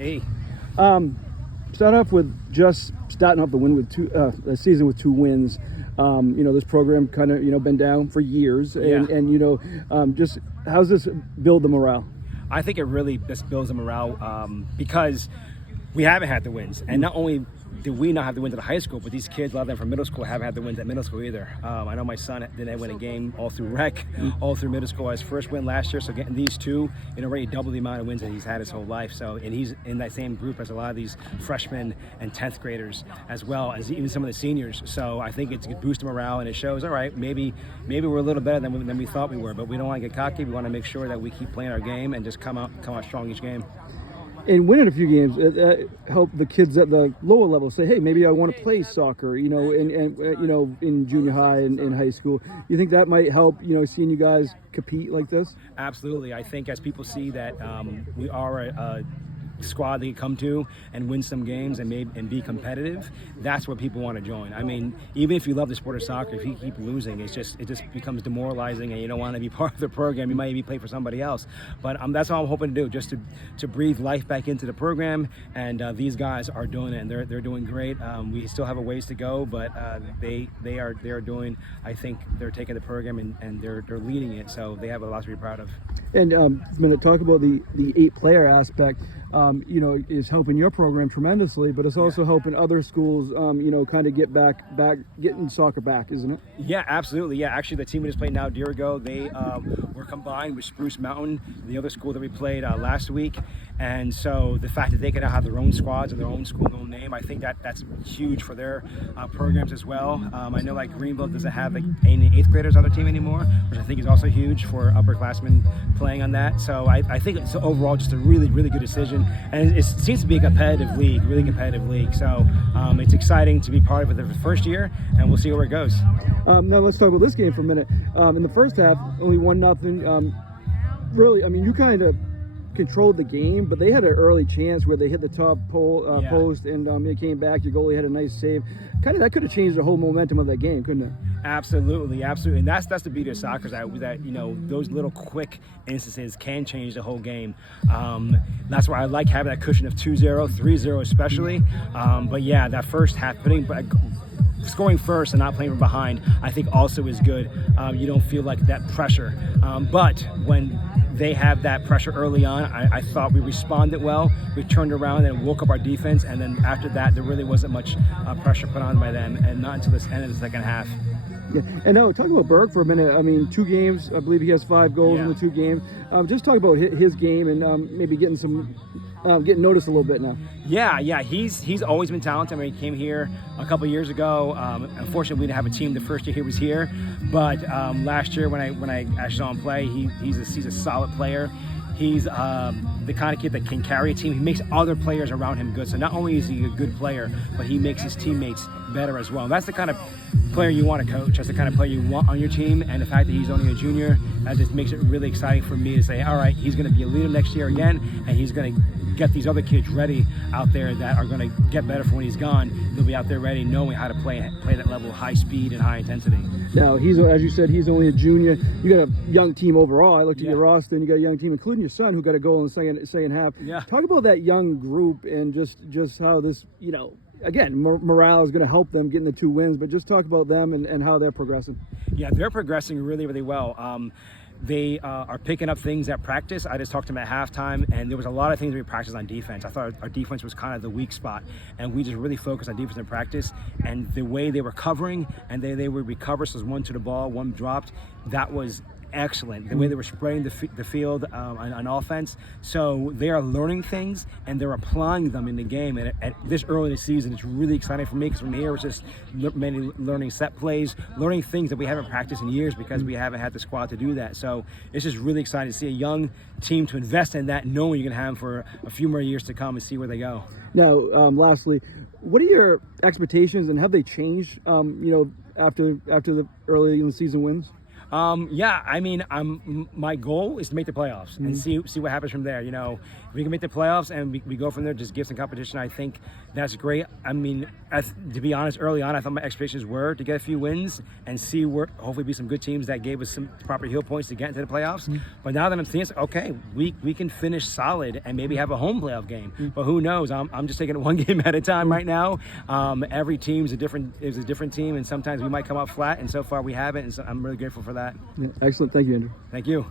Hey. Start off with just starting off the season with 2 wins. This program kind of been down for years, and just how's this build the morale? I think it really just builds the morale because we haven't had the wins, and not only do we not have the wins at high school, but these kids, a lot of them from middle school, haven't had the wins at middle school either. I know my son didn't win a game all through rec, all through middle school. His first win last year, so getting these 2, already double the amount of wins that he's had his whole life. So, and he's in that same group as a lot of these freshmen and 10th graders, as well as even some of the seniors. So I think it's a good boost of morale, and it shows, all right, maybe we're a little better than we thought we were, but we don't want to get cocky. We want to make sure that we keep playing our game and just come out strong each game. And winning a few games help the kids at the lower level say, hey, maybe I want to play soccer, in junior high and in high school. You think that might help, seeing you guys compete like this? Absolutely. I think as people see that we are a squad they can come to and win some games and be competitive, that's what people want to join. I mean, even if you love the sport of soccer, if you keep losing, it just becomes demoralizing, and you don't want to be part of the program. You might even play for somebody else. But that's all I'm hoping to do, just to breathe life back into the program. And these guys are doing it, and they're doing great. We still have a ways to go, but they are doing. I think they're taking the program and they're leading it. So they have a lot to be proud of. And talk about the 8-player aspect. Is helping your program tremendously, but it's also helping other schools, kind of get getting soccer back, isn't it? Yeah, absolutely. Yeah, actually, the team we just played now, Dirigo, they were combined with Spruce Mountain, the other school that we played last week. And so the fact that they can now have their own squads and their own school, their own name, I think that's huge for their programs as well. I know like Greenville doesn't have any 8th graders on their team anymore, which I think is also huge for upperclassmen playing on that. So I think it's overall just a really, really good decision. And it seems to be a competitive league, really competitive league. So it's exciting to be part of it the first year, and we'll see where it goes. Now let's talk about this game for a minute. In the first half, only 1-0. Really, I mean, you kind of controlled the game, but they had an early chance where they hit the top post, and it came back. Your goalie had a nice save. Kind of that could have changed the whole momentum of that game, couldn't it? Absolutely, and that's the beauty of soccer, that those little quick instances can change the whole game. That's why I like having that cushion of 2-0, 3-0 especially. But yeah, that first half, scoring first and not playing from behind, I think also is good. You don't feel like that pressure. But when they have that pressure early on, I thought we responded well. We turned around and woke up our defense, and then after that, there really wasn't much pressure put on by them, and not until the end of the second half. Yeah. And now, talking about Berg for a minute, I mean, 2 games, I believe he has 5 goals in the 2 games. Just talk about his game and maybe getting noticed a little bit now. Yeah, he's always been talented. I mean, he came here a couple years ago. Unfortunately, we didn't have a team the first year he was here, but last year when I actually saw him play, he's a solid player. He's the kind of kid that can carry a team. He makes other players around him good. So not only is he a good player, but he makes his teammates better as well. And that's the kind of player you want to coach. That's the kind of player you want on your team. And the fact that he's only a junior, that just makes it really exciting for me to say, all right, he's going to be a leader next year again, and he's going to get these other kids ready out there that are going to get better for when he's gone. They'll be out there ready, knowing how to play that level of high speed and high intensity. Now, as you said, he's only a junior. You got a young team overall. I looked at your roster, and you got a young team, including your son, who got a goal in the second half. Yeah. Talk about that young group and just how this, again, morale is going to help them getting the 2 wins, but just talk about them and how they're progressing. Yeah, they're progressing really, really well. They are picking up things at practice. I just talked to them at halftime, and there was a lot of things we practiced on defense. I thought our defense was kind of the weak spot, and we just really focused on defense in practice. And the way they were covering, and they would recover, so 1 to the ball, 1 dropped, that was excellent. The way they were spraying the field on offense. So they are learning things, and they're applying them in the game. And at this early in the season, it's really exciting for me, because from here it's just mainly learning set plays, learning things that we haven't practiced in years because we haven't had the squad to do that. So it's just really exciting to see a young team to invest in that, knowing you're going to have them for a few more years to come and see where they go. Now, lastly, what are your expectations, and have they changed, after the early in the season wins? Yeah, I mean, my goal is to make the playoffs and see what happens from there. You know, if we can make the playoffs and we go from there, just give some competition, I think that's great. I mean, to be honest, early on, I thought my expectations were to get a few wins and see where hopefully be some good teams that gave us some proper heel points to get into the playoffs. But now that I'm seeing, okay, we can finish solid and maybe have a home playoff game. But who knows? I'm just taking it one game at a time right now. Every team is a different team, and sometimes we might come out flat, and so far we haven't, and so I'm really grateful for that. Yeah, excellent. Thank you, Andrew. Thank you.